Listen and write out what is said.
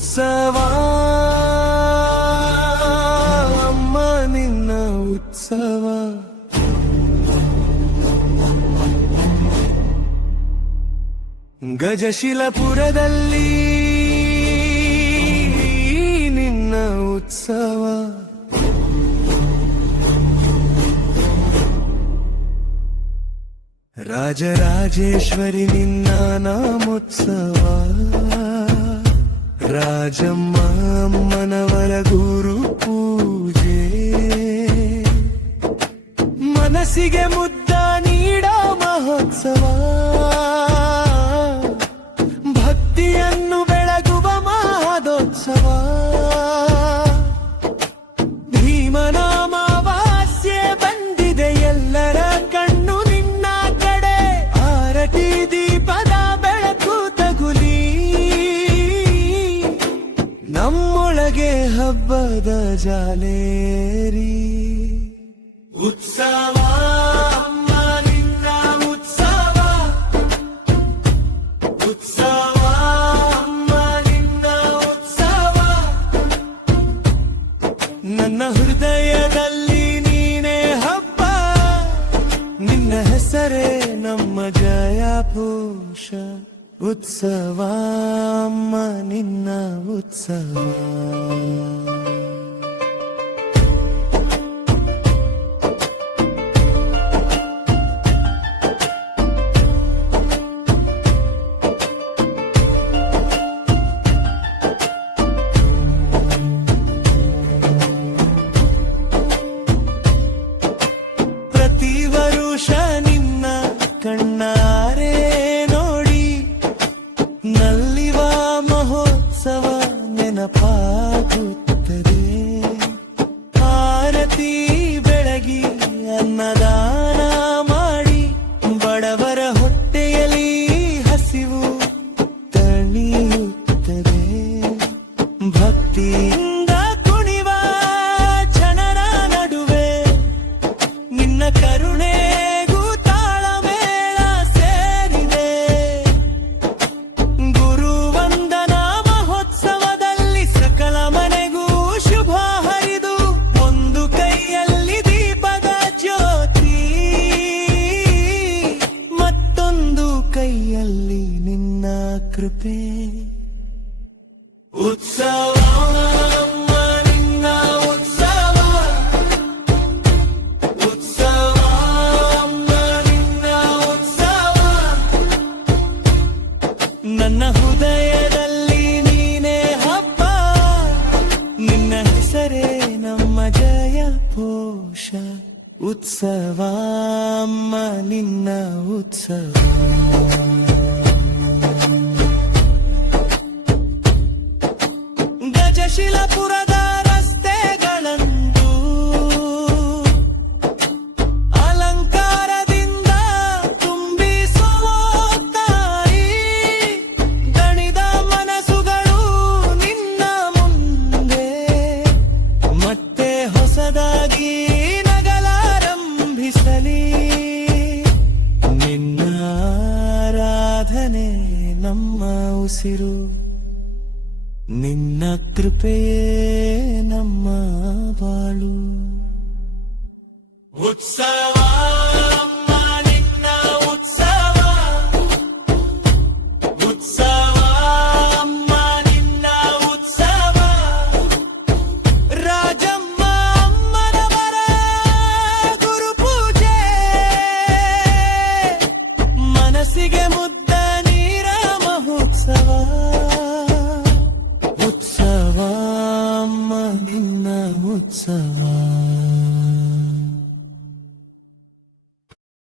ಉತ್ಸವ ಅಮ್ಮ ನಿನ್ನ ಉತ್ಸವ. ಗಜಶಿಲಪುರದಲ್ಲಿ ನಿನ್ನ ಉತ್ಸವ. ರಾಜರಾಜೇಶ್ವರಿ ನಿನ್ನ ನಾಮೋತ್ಸವ. ರಾಜಮ್ಮ ಅಮ್ಮನವರ ಗುರು ಪೂಜೆ. ಮನಸ್ಸಿಗೆ ಮುದ್ದ ನೀಡೋ ಮಹೋತ್ಸವ. ಭಕ್ತಿಯನ್ನು ಬೆಳಗುವ ಮಹೋತ್ಸವ. ಭೀಮನಾಮಾವಾಸ್ಯೆ ಬಂದಿದೆ, ಎಲ್ಲರ ಕಣ್ಣು ನಿನ್ನ ಕಡೆ. ಆರತಿ ದೀಪದ ಬೆಳಕು ತಗುಲಿ ನಮ್ಮೊಳಗೆ ಹಬ್ಬದ ಜಾಲೇರಿ. ಉತ್ಸವ ಅಮ್ಮ ನಿನ್ನ ಉತ್ಸವ. ಉತ್ಸವ ಅಮ್ಮ ನಿನ್ನ ಉತ್ಸವ. ನನ್ನ ಹೃದಯದಲ್ಲಿ ನೀನೇ ಹಬ್ಬ. ನಿನ್ನ ಹೆಸರೇ ನಮ್ಮ ಜಯಪುಷ. ಉತ್ಸವ ಅಮ್ಮ ನಿನ್ನ ಉತ್ಸವ. ಪ್ರತಿ ವರುಷ ನಿನ್ನ ಕಣ್ಣಾರೆ ನೋಡಿ ನಲ್ಲಿವ ಮಹೋತ್ಸವ ನೆನಪಾಗುತ್ತದೆ. ಆರತಿ ಬೆಳಗಿ ಅನ್ನದಾನ ಮಾಡಿ ಬಡವರ ಹೊಟ್ಟೆಯಲ್ಲಿ ಹಸಿವು ತಣಿಯುತ್ತದೆ. ಭಕ್ತಿಯಿಂದ ಕುಣಿವ ಜನರ ನಡುವೆ ನಿನ್ನ ಕರುಣೆಗೂ ತಾಳಮೇಳ ಸೇರಿದೆ. ಗುರುವಂದನ ಮಹೋತ್ಸವದಲ್ಲಿ ಸಕಲ ಮನೆಗೂ ಶುಭ ಹರಿದು. ಒಂದು ಕೈಯಲ್ಲಿ ದೀಪದ ಜ್ಯೋತಿ, ಮತ್ತೊಂದು ಕೈಯಲ್ಲಿ ನಿನ್ನ ಕೃಪೆ. ಉತ್ಸವ ಅಮ್ಮ ನಿನ್ನ ಉತ್ಸವ. ಉತ್ಸವ ಅಮ್ಮ ನಿನ್ನ ಉತ್ಸವ. ನನ್ನ ಹೃದಯದಲ್ಲಿ ನೀನೇ ಹಬ್ಬ. ನಿನ್ನ ಹೆಸರೇ ನಮ್ಮ ಜಯಘೋಷ. ಉತ್ಸವ ಅಮ್ಮ ನಿನ್ನ ಉತ್ಸವ. ಗಜಶಿಲಪುರದ ರಸ್ತೆಗಳಂದು ಅಲಂಕಾರದಿಂದ ತುಂಬಿಸುವ ತಾಯಿ. ದಣಿದ ಮನಸ್ಸುಗಳು ನಿನ್ನ ಮುಂದೆ ಮತ್ತೆ ಹೊಸದಾಗಿ ನಗಲಾರಂಭಿಸಲಿ. ನಿನ್ನ ಆರಾಧನೆ ನಮ್ಮ ಉಸಿರು. ನಿನ್ನ ಕೃಪೆಯೇ ನಮ್ಮ ಬಾಳು. ಉತ್ಸವ ಅಮ್ಮ ನಿನ್ನ ಉತ್ಸವ. ಉತ್ಸವ ಅಮ್ಮ ನಿನ್ನ ಉತ್ಸವ. ರಾಜಮ್ಮ ಅಮ್ಮನವರ ಗುರು ಪೂಜೆ. ಮನಸ್ಸಿಗೆ ಮುದ್ದ ನೀರ ಮಹೋತ್ಸವ. ಉತ್ಸವ ಅಮ್ಮ ನಿನ್ನ ಉತ್ಸವ.